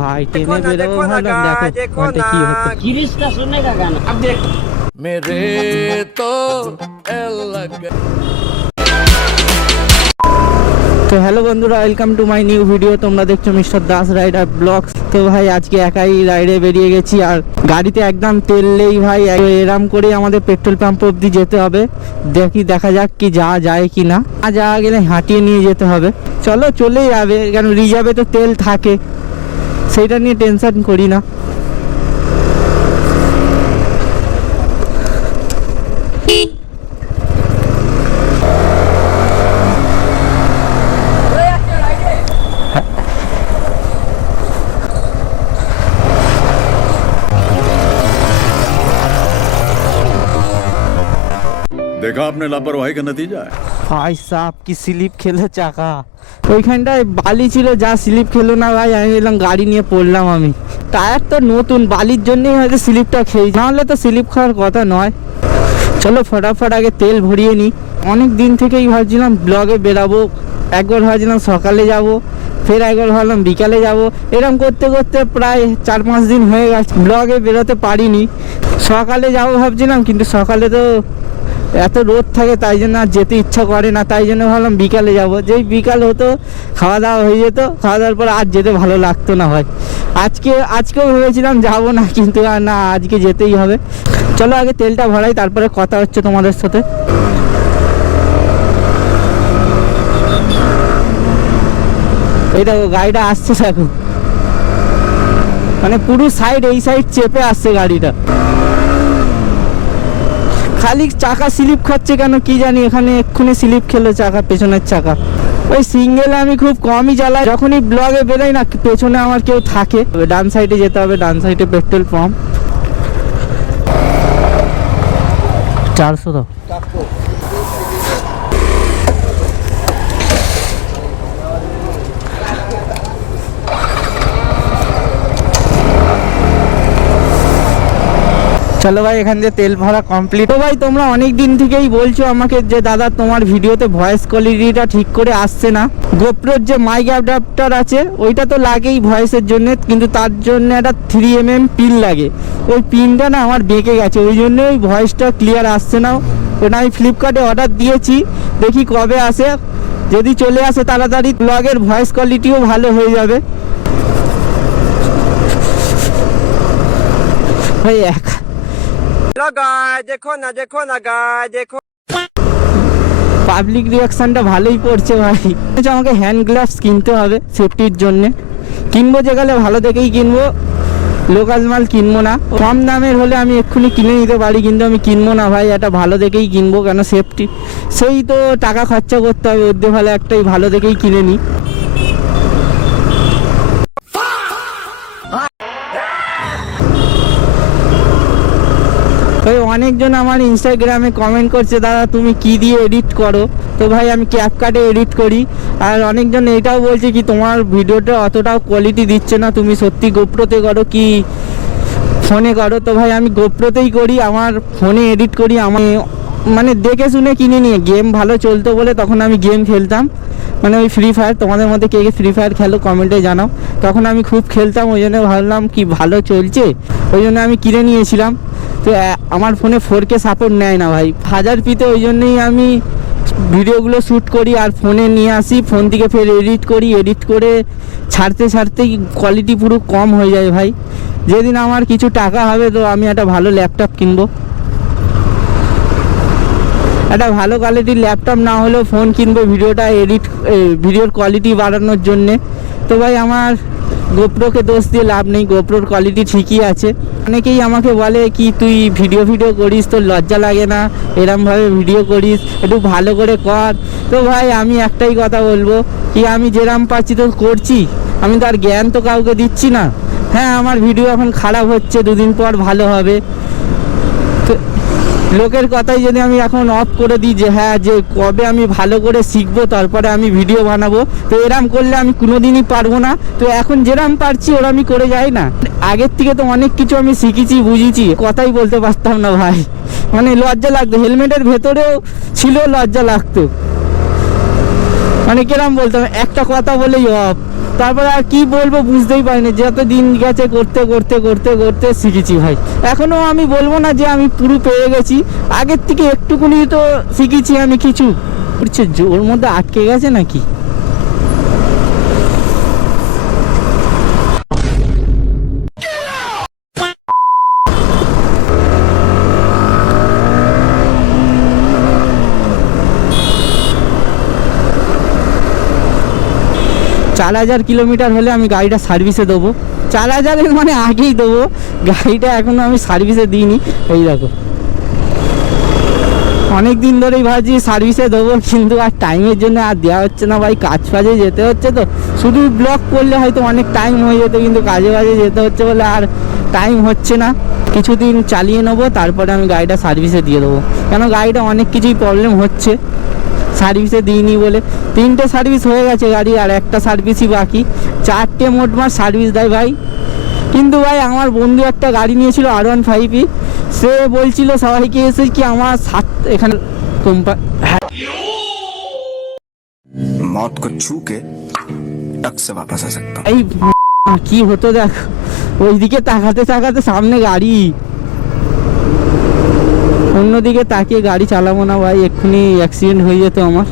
भाई टेने बेरो भालो देखो घंटे की होता गिरीश का सुनने का गाना अब देख मेरे तो लग তো হ্যালো বন্ধুরা, welcome to my new video. তোমরা দেখছো মিস্টার দাস রাইডার ব্লগস। তো ভাই আজকে একাই রাইডে বেরিয়ে গেছি, আর গাড়িতে একদম তেল নেই ভাই। এরম করে আমাদের পেট্রোল পাম্প অবধি যেতে হবে। দেখা যাক কি যাওয়া যায় কি না। যাওয়া গেলে হাঁটিয়ে নিয়ে যেতে হবে। চলো চলেই যাবে, কারণ রিজার্ভে তো তেল থাকে, সেইটা নিয়ে টেনশন করি না। देखा आपने लापरवाही का नतीजा है। ভাই সাপ কি স্লিপ খেলো চাকা, ওইখানটায় বালি ছিল, যা স্লিপ খেলো না ভাই। আমি এলাম গাড়ি নিয়ে পড়লাম। আমি টায়ার তো নতুন, বালির জন্যই হয়তো স্লিপটা খেয়েছি, নাহলে তো স্লিপ খাওয়ার কথা নয়। চলো ফটাফট আগে তেল ভরিয়ে নিই। অনেক দিন থেকেই ভাবছিলাম ব্লগে বেরাবো, একবার ভাবছিলাম সকালে যাব, ফের একবার ভাবলাম বিকালে যাব। এরকম করতে করতে প্রায় 4-5 দিন হয়ে গেছে ব্লগে বেরোতে পারিনি। সকালে যাবো ভাবছিলাম, কিন্তু সকালে তো এত রোদ থাকে, তাই জন্য আর যেতে ইচ্ছা করে না। তাই জন্য ভাবলাম বিকালে যাব। যেই বিকাল হতো খাওয়া দাওয়া হয়ে যেত, খাওয়া দাওয়ার পর আর যেতে ভালো লাগতো না ভাই। আজকেও ভেবেছিলাম যাব না, কিন্তু আর না, আজকে যেতেই হবে। চলো আগে তেলটা ভরাই, তারপরে কথা হচ্ছে তোমাদের সাথে। এই দেখো গাড়িটা আসছে এখন, মানে পুরো সাইড, এই সাইড চেপে আসছে গাড়িটা। খালি চাকা স্লিপ খাচ্ছে কেন কি জানি, এখানে এক্ষুনি স্লিপ খেলো চাকা, পেছনের চাকা। ওই সিঙ্গেলে আমি খুব কমই চালাই, যখনই ব্লগে বেরোই না পেছনে আমার কেউ থাকে। ডান সাইডে যেতে হবে, ডান সাইডে পেট্রোল পাম্প। 400 দাও। চলো ভাই, এখান দিয়ে তেল ভরা কমপ্লিট। তো ভাই তোমরা অনেক দিন থেকেই বলছো আমাকে যে দাদা তোমার ভিডিওতে ভয়েস কোয়ালিটিটা ঠিক করে আসছে না। গোপ্রোর যে মাইক অ্যাডাপ্টার আছে ওইটা তো লাগেই ভয়েসের জন্য, কিন্তু তার জন্য একটা 3mm পিন লাগে। ওই পিনটা না আমার বেঁকে গেছে, ওই জন্য ওই ভয়েসটা ক্লিয়ার আসছে না। ওটা আমি ফ্লিপকার্টে অর্ডার দিয়েছি, দেখি কবে আসে। যদি চলে আসে তাড়াতাড়ি ব্লগের ভয়েস কোয়ালিটিও ভালো হয়ে যাবে। ভাই দেখো না গায় দেখো, পাবলিক রিয়াকশনটা ভালোই পড়ছে ভাই। আমাকে হ্যান্ড গ্লাভস কিনতে হবে সেফটির জন্য। কিনবো যেখানে ভালো দেখেই কিনবো, লোকাল মাল কিনবো না। কম দামের হলে আমি এক্ষুনি কিনে নিতে পারি, কিন্তু আমি কিনবো না ভাই, এটা ভালো দেখেই কিনবো। কেন সেফটি, সেই তো টাকা খরচা করতে হবে, ওর দিয়ে ভালো একটাই ভালো দেখেই কিনে নিই। ভাই অনেকজন আমার ইনস্টাগ্রামে কমেন্ট করছে দাদা তুমি কি দিয়ে এডিট করো। তো ভাই আমি ক্যাপকাটে এডিট করি। আর অনেকজন এটাও বলছে কি তোমার ভিডিওটা অতটাও কোয়ালিটি দিচ্ছে না, তুমি সত্যি গোপ্রোতে করো কি ফোনে করো। তো ভাই আমি গোপ্রোতেই করি, আমার ফোনে এডিট করি। আমি মানে দেখে শুনে কিনে নিয়ে, গেম ভালো চলতো বলে তখন আমি গেম খেলতাম, মানে ওই ফ্রি ফায়ার। তোমাদের মধ্যে কে কে ফ্রি ফায়ার খেলো কমেন্টে জানাও। তখন আমি খুব খেলতাম, ওই জন্য ভাবলাম কি ভালো চলছে, ওই জন্য আমি কিনে নিয়েছিলাম। তো আমার ফোনে 4K সাপোর্ট নেয় না ভাই, 1000p-তে। ওই জন্যই আমি ভিডিওগুলো শ্যুট করি আর ফোনে নিয়ে আসি, ফোন থেকে ফের এডিট করি। এডিট করে ছাড়তেই কোয়ালিটি পুরো কম হয়ে যায় ভাই। যেদিন আমার কিছু টাকা হবে তো আমি একটা ভালো ল্যাপটপ কিনবো, একটা ভালো কোয়ালিটির ল্যাপটপ না হলেও ফোন কিনবো ভিডিওর কোয়ালিটি বাড়ানোর জন্যে। তো ভাই আমার গোপ্রোকে দোষ দিয়ে লাভ নেই, গোপ্রোর কোয়ালিটি ঠিকই আছে। অনেকেই আমাকে বলে কি তুই ভিডিও করিস, তোর লজ্জা লাগে না, এরমভাবে ভিডিও করিস, একটু ভালো করে কর। তো ভাই আমি একটাই কথা বলবো কি আমি যেরম পাচ্ছি তো করছি, আমি তো আর জ্ঞান তো কাউকে দিচ্ছি না। হ্যাঁ আমার ভিডিও এখন খারাপ হচ্ছে, 2 দিন পর ভালো হবে। লোকের কথাই যদি আমি এখন অফ করে দিই যে হ্যাঁ যে কবে আমি ভালো করে শিখবো তারপরে আমি ভিডিও বানাবো, তো এরম করলে আমি কোনোদিনই পারবো না। তো এখন যেরম পারছি ওরা আমি করে যাই না। আগের থেকে তো অনেক কিছু আমি শিখেছি, বুঝেছি, কথাই বলতে পারতাম না ভাই, মানে লজ্জা লাগতো। হেলমেটের ভেতরেও ছিল লজ্জা লাগতো, মানে কিরম বলতাম, একটা কথা বলেই অফ। তারপরে আর কি বলবো বুঝতেই পারিনি, যত দিন গেছে করতে করতে করতে করতে শিখেছি ভাই। এখনো আমি বলবো না যে আমি পুরো পেয়ে গেছি, আগের থেকে একটুকুনি তো শিখেছি আমি কিছু। উঠছে ওর মধ্যে আটকে গেছে নাকি? চার 4,000 কিলোমিটার হলে আমি গাড়িটা সার্ভিসে দেবো। 4,000-এর মানে আগেই দেবো, গাড়িটা এখনও আমি সার্ভিসে দিইনি। এই দেখো অনেক দিন ধরেই ভাবছি সার্ভিসে দেবো, কিন্তু আর টাইমের জন্য আর দেওয়া হচ্ছে না ভাই। কাজ ফাজে যেতে হচ্ছে, তো শুধু ব্লগ করলে হয়তো অনেক টাইম হয়ে যেত, কিন্তু কাজে বাজে যেতে হচ্ছে বলে আর টাইম হচ্ছে না। কিছুদিন চালিয়ে নেবো, তারপরে আমি গাড়িটা সার্ভিসে দিয়ে দেবো, কেন গাড়িটা অনেক কিছুই প্রবলেম হচ্ছে সার্ভিসে দিইনি বলে। 3টে সার্ভিস হয়ে গেছে গাড়ি, আর একটা সার্ভিসই বাকি। 4টে মোটমাট সার্ভিস দেয় ভাই। কিন্তু ভাই আমার বন্ধু একটা গাড়ি নিয়েছিল R15, সে বলছিল সবাইকে এসে কি আমার এখানে मौत को छू के टक से वापस आ सकता हूं। এই কি হতো দেখ, ওইদিকে তাকাতে তাকাতে সামনে গাড়ি, অন্যদিকে তাকিয়ে গাড়ি চালাবো না ভাই, এক্ষুনি অ্যাক্সিডেন্ট হয়ে যেত আমার।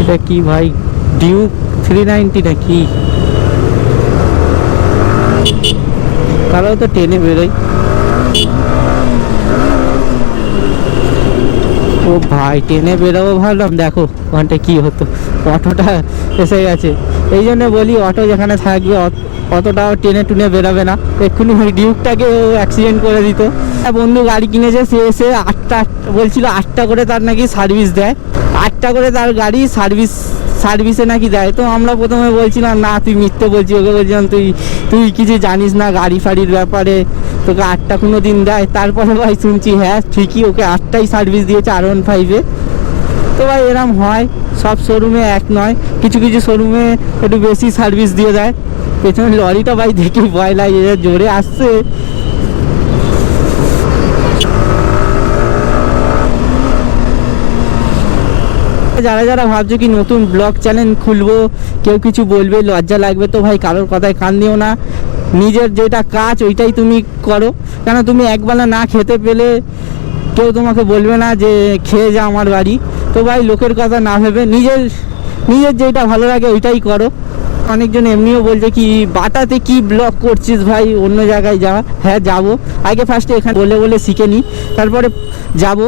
এটা কি ভাই, ডিউক 390 নাকি? তারাও তো টেনে বেরোয়। ও ভাই টেনে বেরোবো ভাবলাম, দেখো ওখানটা কি হতো, অটোটা এসে গেছে। এই জন্য বলি অটো যেখানে থাকবে অতটাও টেনে টুনে বেরোবে না, এক্ষুনি ওই ডিউকটাকে অ্যাক্সিডেন্ট করে দিত। বন্ধু গাড়ি কিনেছে, সে এসে 8টা বলছিল, 8টা করে তার নাকি সার্ভিস দেয়, 8টা করে তার গাড়ি সার্ভিসে নাকি দেয়। তো আমরা প্রথমে বলছিলাম না তুই মিথ্যে বলছিস, ওকে বলছিলাম তুই কিছু জানিস না গাড়ি ফাড়ির ব্যাপারে, তোকে 8টা কোনো দিন দেয়। তারপরে ভাই শুনছি হ্যাঁ ঠিকই ওকে 8টাই সার্ভিস দিয়েছে R15-এ। তো ভাই এরম হয়, সব শোরুমে এক নয়, কিছু কিছু শোরুমে একটু বেশি সার্ভিস দিয়ে দেয়। পেছনে লরিটা ভাই দেখে ভয় লাগে, জোরে আসছে। যারা যারা ভাবছো কি নতুন ব্লগ চ্যানেল খুলবো, কেউ কিছু বলবে লজ্জা লাগবে, তো ভাই কারোর কথায় কান দিও না, নিজের যেটা কাজ ওইটাই তুমি করো। কেন তুমি একবেলা না খেতে পেলে কেউ তোমাকে বলবে না যে খেয়ে যা আমার বাড়ি। তো ভাই লোকের কথা না ভেবে নিজের যেটা ভালো লাগে ওইটাই করো। অনেকজন এমনিও বলছে কি বাটাতে কি ব্লগ করছিস ভাই, অন্য জায়গায় যা। হ্যাঁ যাবো, আগে ফার্স্টে এখানে বলে বলে শিখে নিই, তারপরে যাবো।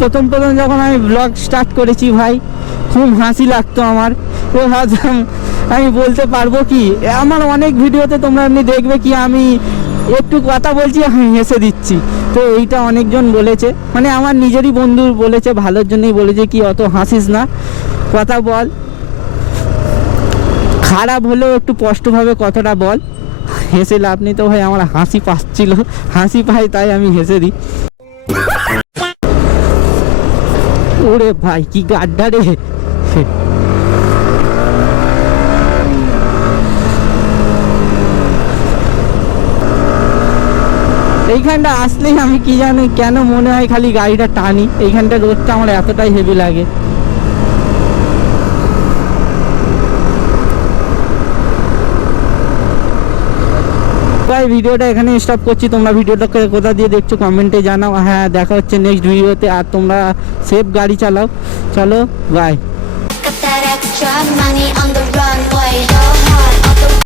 প্রথম যখন আমি ব্লগ স্টার্ট করেছি ভাই, খুব হাসি লাগতো আমার। তো ভাবতাম আমি বলতে পারবো কি, আমার অনেক ভিডিওতে তোমরা এমনি দেখবে কি আমি একটু কথা বলছি আমি হেসে দিচ্ছি। তো এইটা অনেকজন বলেছে, মানে আমার নিজেরই বন্ধু বলেছে, ভালোর জন্যই বলেছে কি অত হাসিস না, কথা বল, খারাপ হলেও একটু স্পষ্টভাবে কথাটা বল, হেসে লাভ নেই। তো ভাই আমার হাসি পাচ্ছিল, হাসি পাই তাই আমি হেসে দিই। ওরে ভাই কি গাড্ডা রে, এইখানটা আসলেই আমি কি জানি কেন মনে হয় খালি গাড়িটা টানি, এইখানটা রোডটা আমার এতটাই হেভি লাগে। ভাই ভিডিওটা এখানে স্টপ করছি, তোমরা ভিডিওটাকে কোথা দিয়ে দেখছো কমেন্টে জানাও। হ্যাঁ দেখা হচ্ছে নেক্সট ভিডিওতে, আর তোমরা সেফ গাড়ি চালাও, চলো by. Got that extra money on the runway, yo ho.